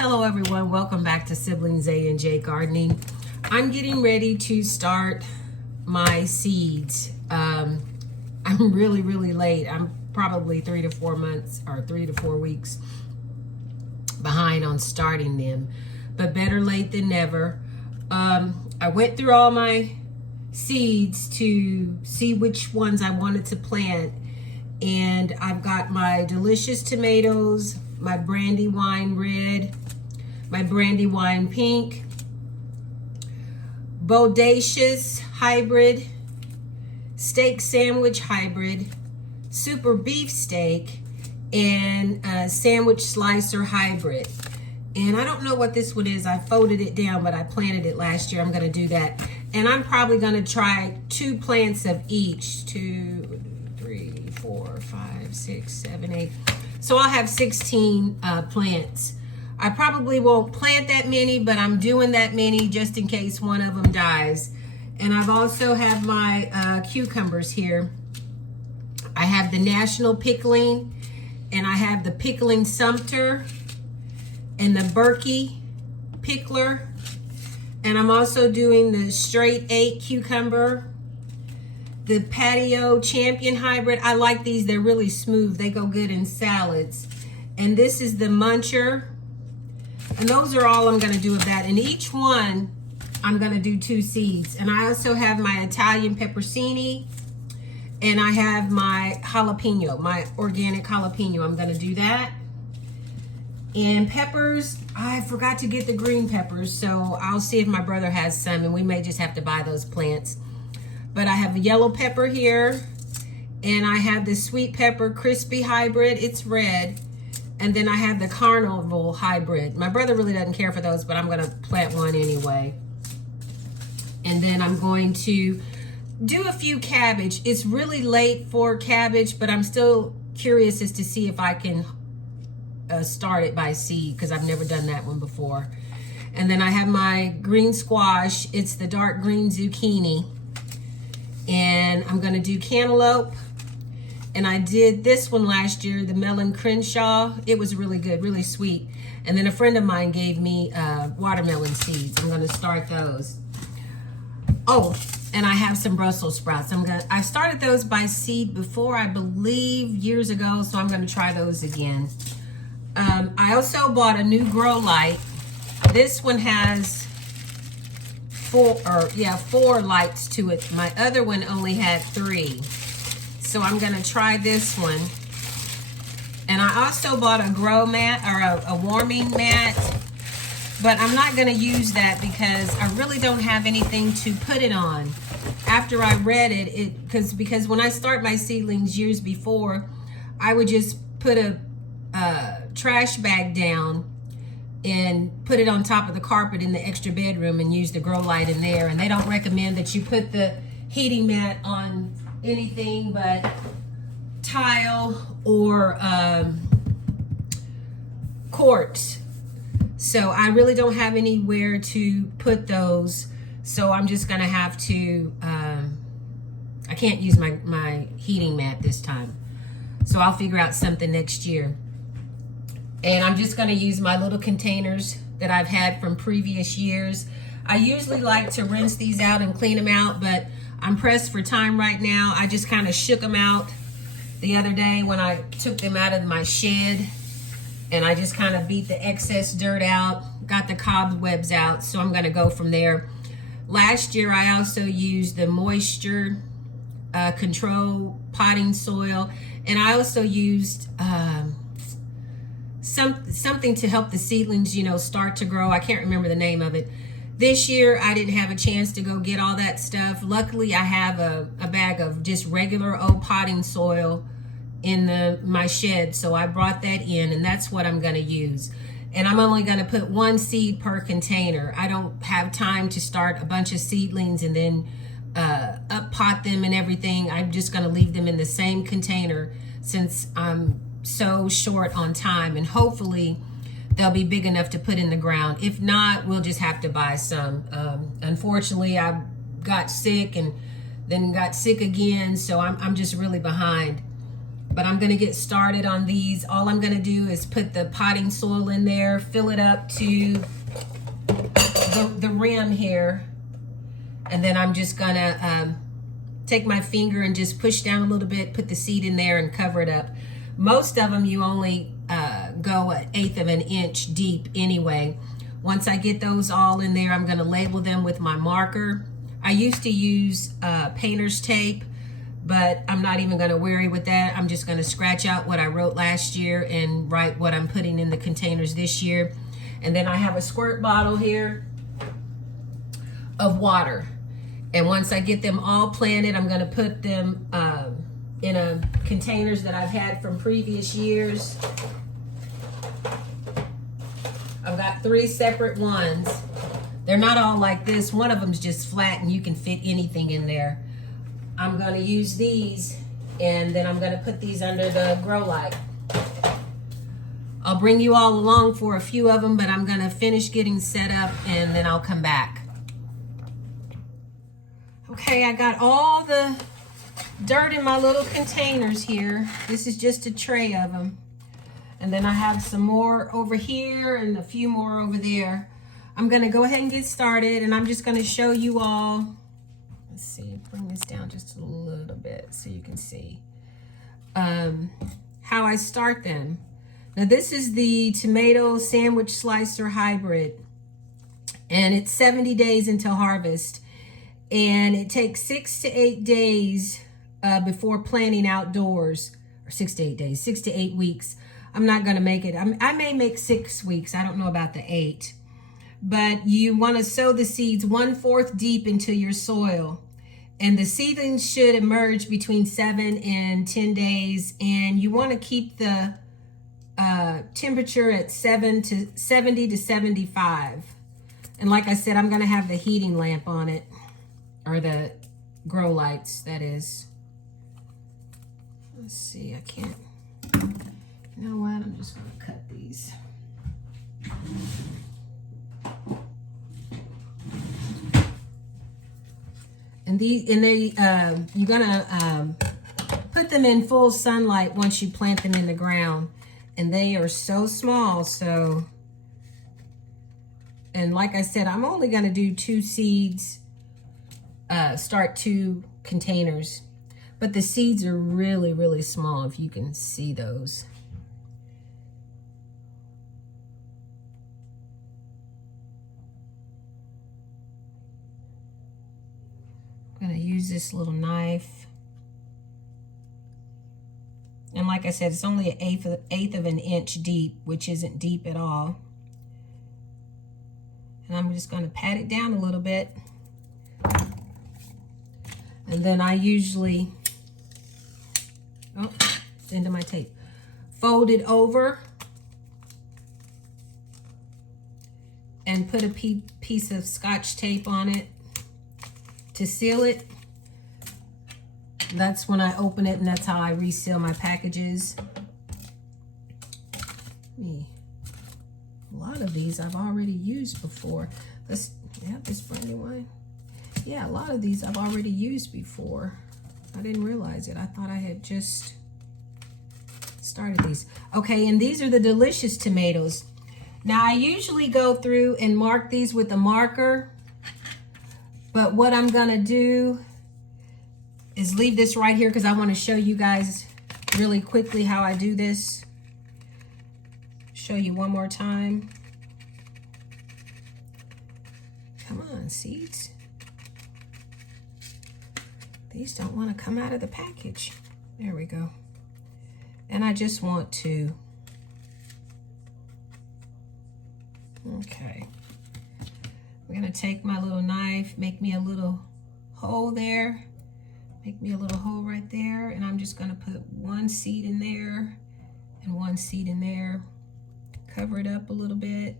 Hello everyone, welcome back to Siblings A&J Gardening. I'm getting ready to start my seeds. I'm really late. I'm probably 3 to 4 months or 3 to 4 weeks behind on starting them, but better late than never. I went through all my seeds to see which ones I wanted to plant, and I've got my delicious tomatoes, my Brandywine red, my Brandywine pink, bodacious hybrid, steak sandwich hybrid, super beef steak, and sandwich slicer hybrid. And I don't know what this one is. I folded it down, but I planted it last year. I'm going to do that. And I'm probably going to try 2 plants of each. 2, 3, 4, 5, 6, 7, 8. So I'll have 16 plants. I probably won't plant that many, but I'm doing that many just in case one of them dies. And I've also have my cucumbers here. I have the National Pickling, and I have the Pickling Sumter, and the Berkey Pickler. And I'm also doing the Straight 8 cucumber, the Patio Champion Hybrid. I like these, they're really smooth. They go good in salads. And this is the Muncher. And those are all I'm gonna do of that. And each one, I'm gonna do 2 seeds. And I also have my Italian pepperoncini, and I have my jalapeno, my organic jalapeno. I'm gonna do that. And peppers, I forgot to get the green peppers, so I'll see if my brother has some, and we may just have to buy those plants. But I have a yellow pepper here, and I have the sweet pepper crispy hybrid. It's red. And then I have the carnival hybrid. My brother really doesn't care for those, but I'm gonna plant one anyway. And then I'm going to do a few cabbage. It's really late for cabbage, but I'm still curious as to see if I can start it by seed, because I've never done that one before. And then I have my green squash. It's the dark green zucchini. And I'm gonna do cantaloupe. And I did this one last year, the melon Crenshaw. It was really good, really sweet. And then a friend of mine gave me watermelon seeds. I'm gonna start those. Oh, and I have some Brussels sprouts. I started those by seed before, I believe, years ago, so I'm gonna try those again. I also bought a new grow light. This one has 4 lights to it. My other one only had 3. So I'm gonna try this one. And I also bought a grow mat, or a warming mat, but I'm not gonna use that because I really don't have anything to put it on. After I read it, because when I start my seedlings years before, I would just put a trash bag down and put it on top of the carpet in the extra bedroom and use the grow light in there. And they don't recommend that you put the heating mat on anything but tile or quartz. So I really don't have anywhere to put those, so I'm just gonna have to I can't use my heating mat this time, so I'll figure out something next year. And I'm just gonna use my little containers that I've had from previous years. I usually like to rinse these out and clean them out, but I'm pressed for time right now. I just kind of shook them out the other day when I took them out of my shed, and I just kind of beat the excess dirt out, got the cobwebs out, so I'm gonna go from there. Last year, I also used the moisture control potting soil, and I also used something to help the seedlings, start to grow. I can't remember the name of it. This year, I didn't have a chance to go get all that stuff. Luckily, I have a bag of just regular old potting soil in my shed, so I brought that in, and that's what I'm gonna use. And I'm only gonna put 1 seed per container. I don't have time to start a bunch of seedlings and then up pot them and everything. I'm just gonna leave them in the same container since I'm so short on time, and hopefully they'll be big enough to put in the ground. If not, we'll just have to buy some. Unfortunately, I got sick and then got sick again, so I'm just really behind. But I'm gonna get started on these. All I'm gonna do is put the potting soil in there, fill it up to the rim here. And then I'm just gonna take my finger and just push down a little bit, put the seed in there and cover it up. Most of them you only go 1/8 of an inch deep anyway. Once I get those all in there, I'm gonna label them with my marker. I used to use painter's tape, but I'm not even gonna worry with that. I'm just gonna scratch out what I wrote last year and write what I'm putting in the containers this year. And then I have a squirt bottle here of water. And once I get them all planted, I'm gonna put them in containers that I've had from previous years. I've got 3 separate ones. They're not all like this. One of them's just flat and you can fit anything in there. I'm gonna use these and then I'm gonna put these under the grow light. I'll bring you all along for a few of them, but I'm gonna finish getting set up and then I'll come back. Okay, I got all the dirt in my little containers here. This is just a tray of them. And then I have some more over here and a few more over there. I'm gonna go ahead and get started and I'm just gonna show you all. Let's see, bring this down just a little bit so you can see how I start them. Now this is the tomato sandwich slicer hybrid and it's 70 days until harvest. And it takes 6 to 8 days before planting outdoors, or 6 to 8 days, 6 to 8 weeks. I'm not gonna make it. I may make 6 weeks. I don't know about the 8. But you wanna sow the seeds 1/4 deep into your soil. And the seedlings should emerge between 7 and 10 days. And you wanna keep the temperature at 70 to 75. And like I said, I'm gonna have the heating lamp on it, or the grow lights, that is. Let's see, I can't. You know what? I'm just gonna cut these. And you're gonna put them in full sunlight once you plant them in the ground. And they are so small, so. And like I said, I'm only gonna do 2 seeds, start 2 containers. But the seeds are really, really small, if you can see those. I'm gonna use this little knife. And like I said, it's only 1/8 of an inch deep, which isn't deep at all. And I'm just gonna pat it down a little bit. And then I usually, oh, it's into my tape. Fold it over and put a piece of Scotch tape on it to seal it. That's when I open it, and that's how I reseal my packages. A lot of these I've already used before. This brandy wine. Yeah, a lot of these I've already used before. I didn't realize it. I thought I had just started these. Okay, and these are the delicious tomatoes. Now I usually go through and mark these with a marker, but what I'm gonna do is leave this right here because I want to show you guys really quickly how I do this. Show you one more time. Come on, seeds. These don't want to come out of the package. There we go. And I just want to, okay. I'm gonna take my little knife, make me a little hole there. Make me a little hole right there, and I'm just gonna put 1 seed in there and 1 seed in there. Cover it up a little bit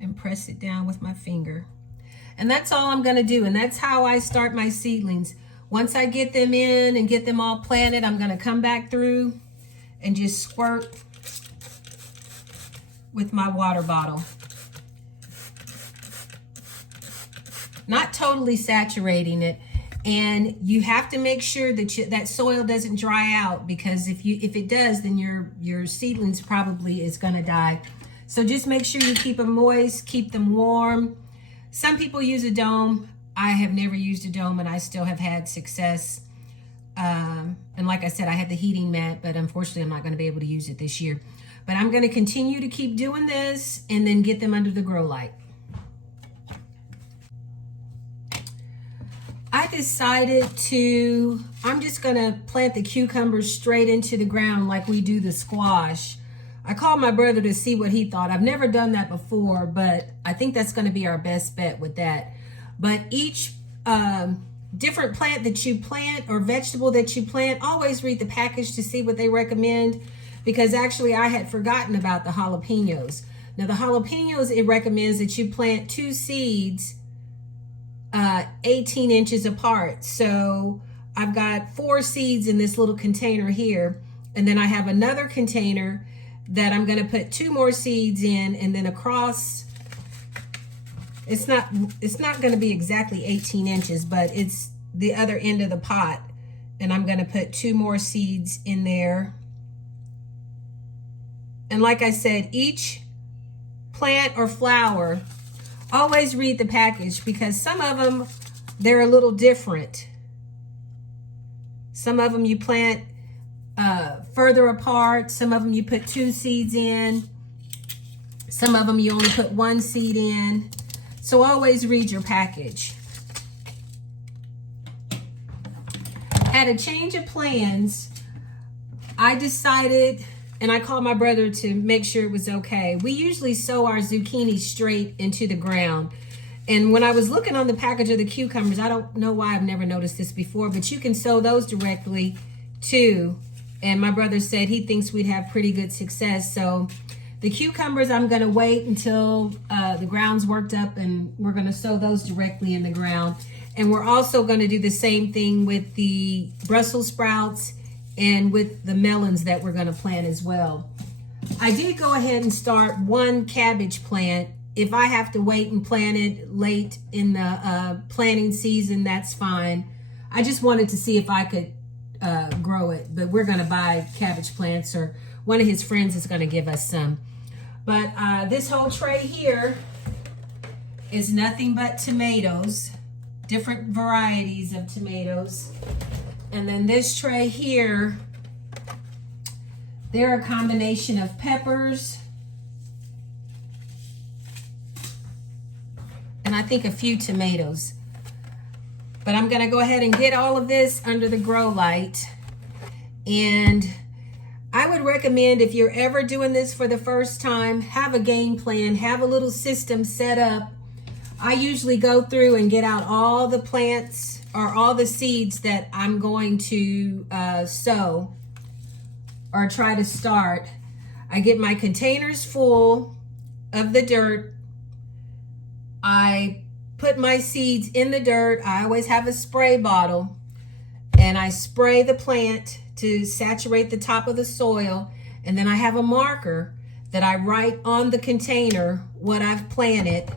and press it down with my finger. And that's all I'm gonna do, and that's how I start my seedlings. Once I get them in and get them all planted, I'm gonna come back through and just squirt with my water bottle. Not totally saturating it. And you have to make sure that that soil doesn't dry out, because if it does, then your seedlings probably is going to die. So just make sure you keep them moist, keep them warm. Some people use a dome. I have never used a dome, and I still have had success. And like I said, I had the heating mat, but unfortunately I'm not going to be able to use it this year. But I'm going to continue to keep doing this and then get them under the grow light. I decided I'm just going to plant the cucumbers straight into the ground like we do the squash. I called my brother to see what he thought. I've never done that before, but I think that's going to be our best bet with that. But each different plant that you plant or vegetable that you plant, always read the package to see what they recommend, because actually I had forgotten about the jalapenos. Now the jalapenos, it recommends that you plant 2 seeds 18 inches apart. So I've got 4 seeds in this little container here, and then I have another container that I'm going to put 2 more seeds in, and then across, it's not going to be exactly 18 inches, but it's the other end of the pot, and I'm going to put 2 more seeds in there. And like I said, each plant or flower, always read the package, because some of them, they're a little different. Some of them you plant further apart. Some of them you put 2 seeds in. Some of them you only put 1 seed in. So always read your package. Had a change of plans. I decided, and I called my brother to make sure it was okay. We usually sow our zucchini straight into the ground. And when I was looking on the package of the cucumbers, I don't know why I've never noticed this before, but you can sow those directly too. And my brother said he thinks we'd have pretty good success. So the cucumbers, I'm going to wait until the ground's worked up, and we're going to sow those directly in the ground. And we're also going to do the same thing with the Brussels sprouts and with the melons that we're going to plant as well. I did go ahead and start 1 cabbage plant. If I have to wait and plant it late in the planting season, that's fine. I just wanted to see if I could grow it, but we're going to buy cabbage plants, or one of his friends is going to give us some. But this whole tray here is nothing but tomatoes, different varieties of tomatoes. And then this tray here, they're a combination of peppers, and I think a few tomatoes. But I'm going to go ahead and get all of this under the grow light. And I would recommend, if you're ever doing this for the first time, have a game plan, have a little system set up. I usually go through and get out all the plants or all the seeds that I'm going to sow or try to start. I get my containers full of the dirt. I put my seeds in the dirt. I always have a spray bottle, and I spray the plant to saturate the top of the soil. And then I have a marker that I write on the container what I've planted.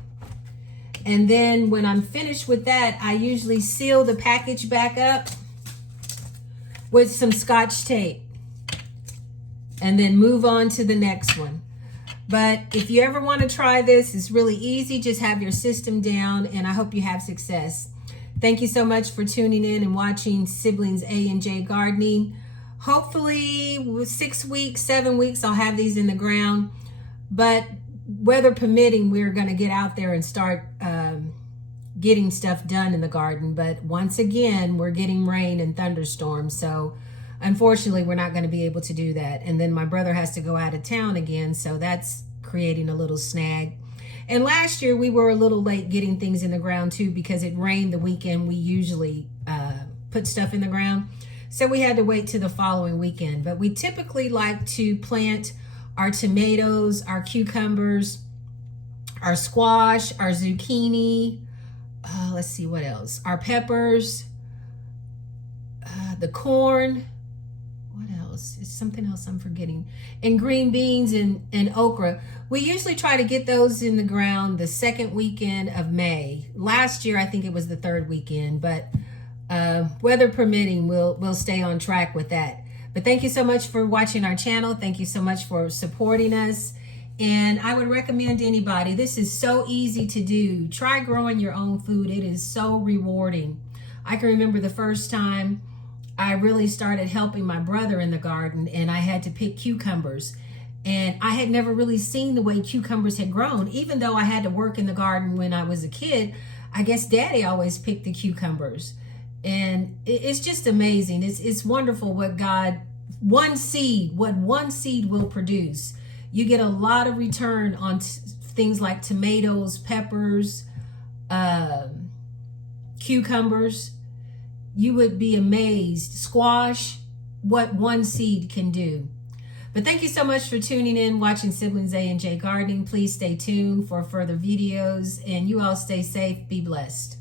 And then when I'm finished with that, I usually seal the package back up with some Scotch tape and then move on to the next one. But if you ever want to try this, it's really easy. Just have your system down, and I hope you have success. Thank you so much for tuning in and watching Siblings A&J Gardening. Hopefully 6 weeks, 7 weeks, I'll have these in the ground. But weather permitting, we're going to get out there and start getting stuff done in the garden. But once again, we're getting rain and thunderstorms. So unfortunately, we're not going to be able to do that. And then my brother has to go out of town again. So that's creating a little snag. And last year, we were a little late getting things in the ground too, because it rained the weekend we usually put stuff in the ground. So we had to wait till the following weekend. But we typically like to plant our tomatoes, our cucumbers, our squash, our zucchini. Let's see what else. Our peppers, the corn. What else? Is something else I'm forgetting? And green beans and okra. We usually try to get those in the ground the second weekend of May. Last year, I think it was the third weekend, but weather permitting, we'll stay on track with that. But thank you so much for watching our channel. Thank you so much for supporting us. And I would recommend anybody, this is so easy to do. Try growing your own food. It is so rewarding. I can remember the first time I really started helping my brother in the garden, and I had to pick cucumbers. And I had never really seen the way cucumbers had grown. Even though I had to work in the garden when I was a kid, I guess Daddy always picked the cucumbers. And it's just amazing. It's wonderful what one seed will produce. You get a lot of return on things like tomatoes, peppers, cucumbers. You would be amazed. Squash, what one seed can do. But thank you so much for tuning in, watching Siblings A and J Gardening. Please stay tuned for further videos, and you all stay safe. Be blessed.